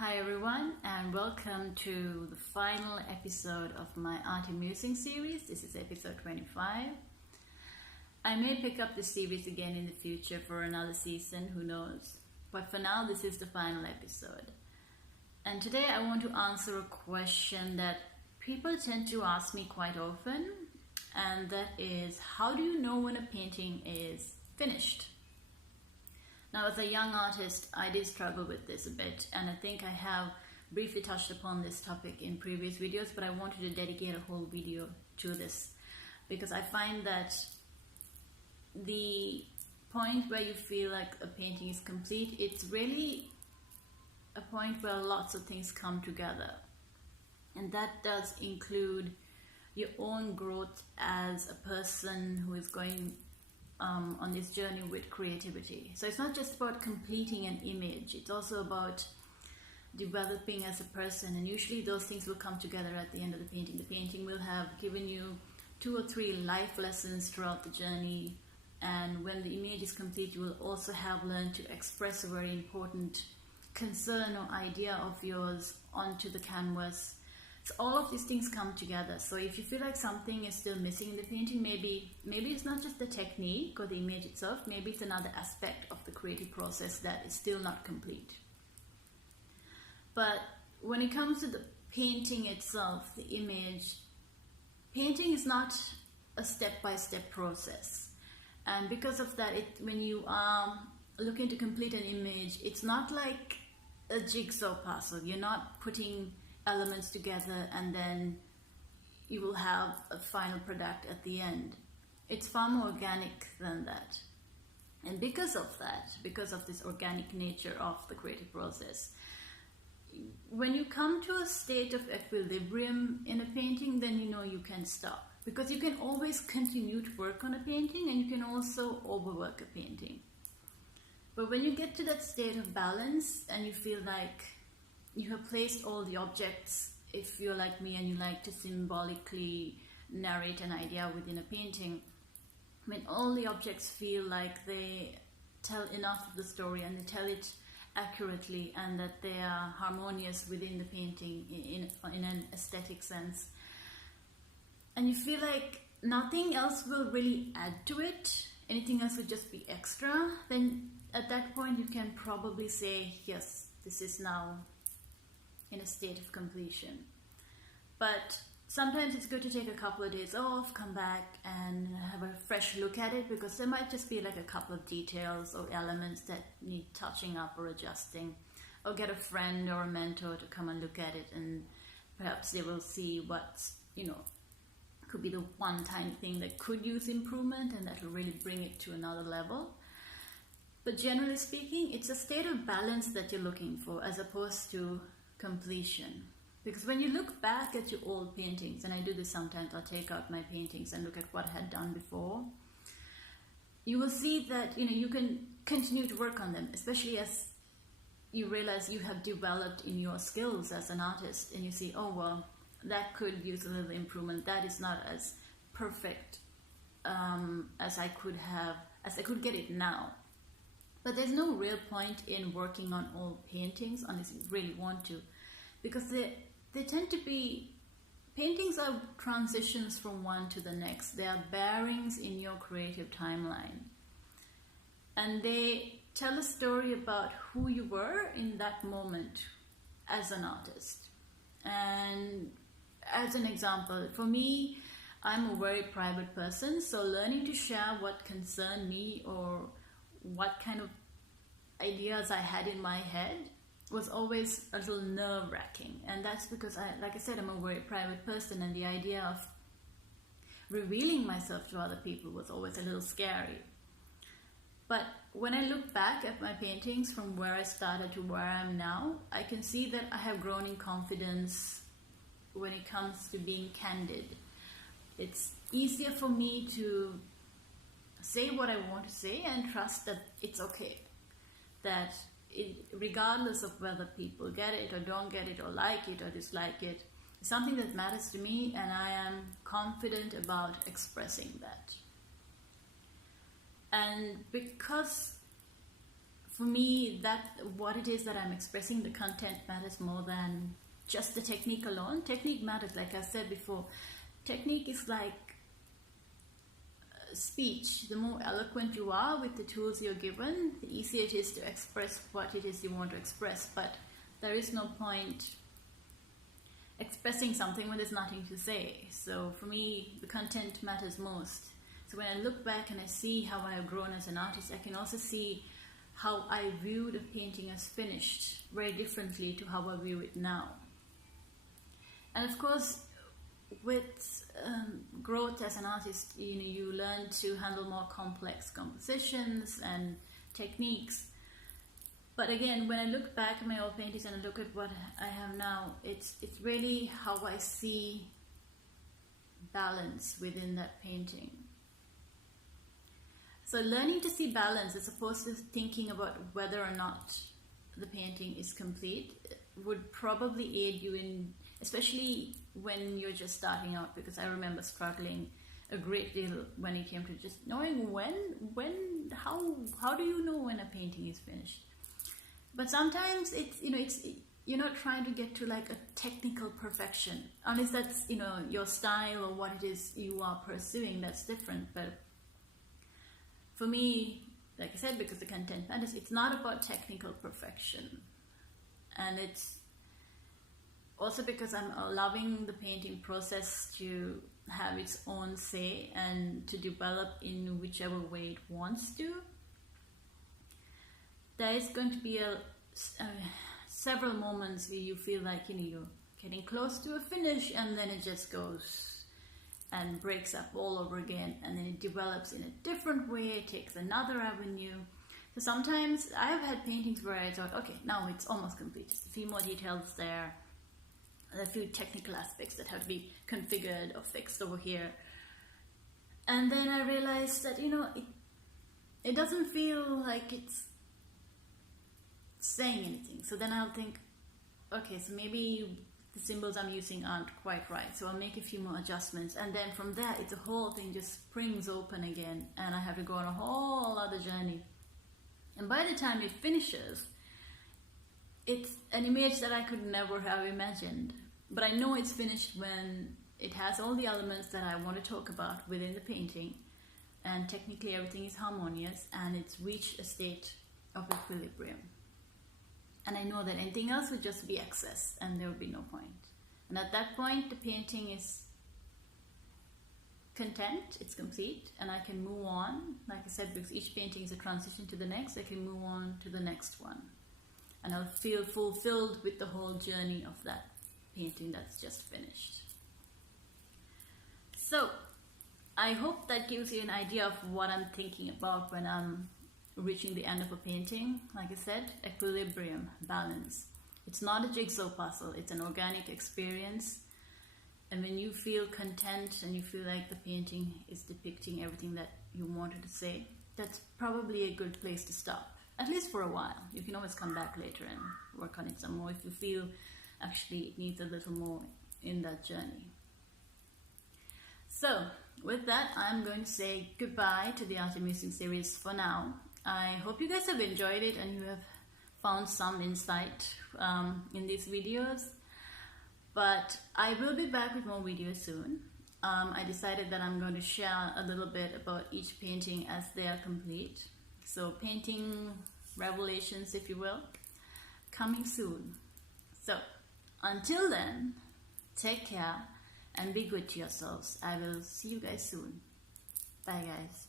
Hi everyone, and welcome to the final episode of my Arty Musings series. This is episode 25. I may pick up this series again in the future for another season, who knows. But for now, this is the final episode. And today I want to answer a question that people tend to ask me quite often, and that is, how do you know when a painting is finished? Now, as a young artist, I did struggle with this a bit, and I think I have briefly touched upon this topic in previous videos, but I wanted to dedicate a whole video to this because I find that the point where you feel like a painting is complete, it's really a point where lots of things come together, and that does include your own growth as a person who is going on this journey with creativity. So it's not just about completing an image, it's also about developing as a person, and usually those things will come together at the end of the painting. The painting will have given you 2 or 3 life lessons throughout the journey, and when the image is complete, you will also have learned to express a very important concern or idea of yours onto the canvas. So all of these things come together. So if you feel like something is still missing in the painting, maybe it's not just the technique or the image itself, maybe it's another aspect of the creative process that is still not complete. But when it comes to the painting itself, the image, painting is not a step-by-step process. And because of that, when you are looking to complete an image, it's not like a jigsaw puzzle. You're not putting elements together and then you will have a final product at the end. It's far more organic than that. And because of that, because of this organic nature of the creative process, when you come to a state of equilibrium in a painting, then you know you can stop. Because you can always continue to work on a painting, and you can also overwork a painting. But when you get to that state of balance and you feel like you have placed all the objects, if you're like me and you like to symbolically narrate an idea within a painting, when all the objects feel like they tell enough of the story and they tell it accurately and that they are harmonious within the painting in an aesthetic sense, and you feel like nothing else will really add to it, anything else will just be extra, then at that point you can probably say, yes, this is now in a state of completion. But sometimes it's good to take a couple of days off, come back and have a fresh look at it, because there might just be like a couple of details or elements that need touching up or adjusting, or get a friend or a mentor to come and look at it, and perhaps they will see what's, could be the one tiny thing that could use improvement, and that will really bring it to another level. But generally speaking, it's a state of balance that you're looking for as opposed to completion. Because when you look back at your old paintings, and I do this sometimes, I'll take out my paintings and look at what I had done before, you will see that you can continue to work on them, especially as you realize you have developed in your skills as an artist, and you see, oh well, that could use a little improvement, that is not as perfect as I could get it now. But there's no real point in working on old paintings unless you really want to, because they tend to be, paintings are transitions from one to the next. They are bearings in your creative timeline, and they tell a story about who you were in that moment as an artist. And as an example, for me, I'm a very private person, so learning to share what concerned me or what kind of ideas I had in my head was always a little nerve-wracking. And that's because, like I said, I'm a very private person, and the idea of revealing myself to other people was always a little scary. But when I look back at my paintings from where I started to where I am now, I can see that I have grown in confidence when it comes to being candid. It's easier for me to say what I want to say and trust that it's okay. That regardless of whether people get it or don't get it or like it or dislike it, it's something that matters to me, and I am confident about expressing that. And because for me, that what it is that I'm expressing, the content matters more than just the technique alone. Technique matters, like I said before. Technique is like speech. The more eloquent you are with the tools you're given, the easier it is to express what it is you want to express. But there is no point expressing something when there's nothing to say. So for me, the content matters most. So when I look back and I see how I've grown as an artist, I can also see how I viewed a painting as finished very differently to how I view it now. And of course, with growth as an artist, you learn to handle more complex compositions and techniques. But again, when I look back at my old paintings and I look at what I have now, it's really how I see balance within that painting. So learning to see balance as opposed to thinking about whether or not the painting is complete would probably aid you in, especially when you're just starting out, because I remember struggling a great deal when it came to just knowing how do you know when a painting is finished? But sometimes you're not trying to get to like a technical perfection, unless that's your style or what it is you are pursuing. That's different. But for me, like I said, because the content matters, it's not about technical perfection, and it's also because I'm allowing the painting process to have its own say and to develop in whichever way it wants to. There is going to be several moments where you feel like you're getting close to a finish, and then it just goes and breaks up all over again, and then it develops in a different way, it takes another avenue. So sometimes I've had paintings where I thought, okay, now it's almost complete, just a few more details there, a few technical aspects that have to be configured or fixed over here, and then I realized that it doesn't feel like it's saying anything. So then I'll think, okay, so maybe the symbols I'm using aren't quite right, so I'll make a few more adjustments, and then from there it's a whole thing just springs open again, and I have to go on a whole other journey. And by the time it finishes, it's an image that I could never have imagined. But I know it's finished when it has all the elements that I want to talk about within the painting, and technically everything is harmonious and it's reached a state of equilibrium. And I know that anything else would just be excess and there would be no point. And at that point, the painting is content, it's complete, and I can move on. Like I said, because each painting is a transition to the next, I can move on to the next one. And I'll feel fulfilled with the whole journey of that painting that's just finished. So, I hope that gives you an idea of what I'm thinking about when I'm reaching the end of a painting. Like I said, equilibrium, balance. It's not a jigsaw puzzle, it's an organic experience. And when you feel content and you feel like the painting is depicting everything that you wanted to say, that's probably a good place to stop, at least for a while. You can always come back later and work on it some more if you feel actually it needs a little more in that journey. So with that, I'm going to say goodbye to the Arty Musings series for now. I hope you guys have enjoyed it and you have found some insight in these videos. But I will be back with more videos soon. I decided that I'm going to share a little bit about each painting as they are complete. So painting revelations, if you will, coming soon. So until then, take care and be good to yourselves. I will see you guys soon. Bye guys.